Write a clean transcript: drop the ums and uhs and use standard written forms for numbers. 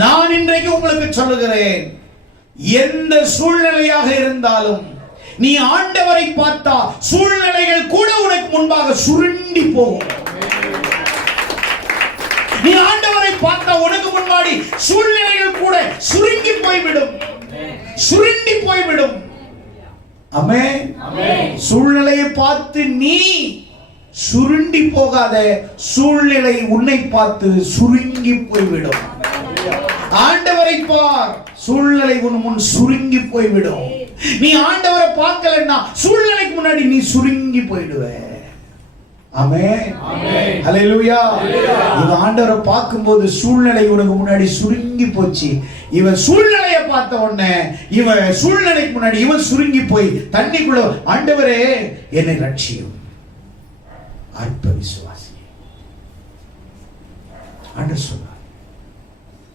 நான் இன்றைக்கு உங்களுக்கு சொல்லுகிறேன், எந்த சூழ்நிலையாக இருந்தாலும் நீ ஆண்டவரை பார்த்தா சூழ்நிலைகள் கூட உனக்கு முன்பாக சுருண்டி போகும். நீ ஆண்டவரை பார்த்தா உனக்கு முன்னாடி சூழ்நிலைகள் கூட சுருங்கி போய்விடும், சுருண்டி போய்விடும். ஆமென். சூழ்நிலையை பார்த்து நீ சுருண்டி போகாத, சூழ்நிலை உன்னை பார்த்து சுருங்கி போய்விடும். ஆண்டவரை பார், சூழ்நிலை உன் முன் சுருங்கி போய்விடும். நீ ஆண்டவரை பார்க்கலன்னா சூழ்நிலைக்கு முன்னாடி நீ சுருங்கி போயிடுவ. ஆமென். ஹல்லேலூயா. இவன் ஆண்டவரை பார்க்கும்போது சூழ்நிலை உனக்கு முன்னாடி சுருங்கி போச்சு. இவன் சூழ்நிலையை பார்த்த உடனே இவன் சூழ்நிலைக்கு முன்னாடி இவன் சுருங்கி போய் தண்ணிக்குள்ள, ஆண்டவரே என்னை ரட்சியும். அற்ப விசுவாசி ஆண்டவர் சொன்னார்.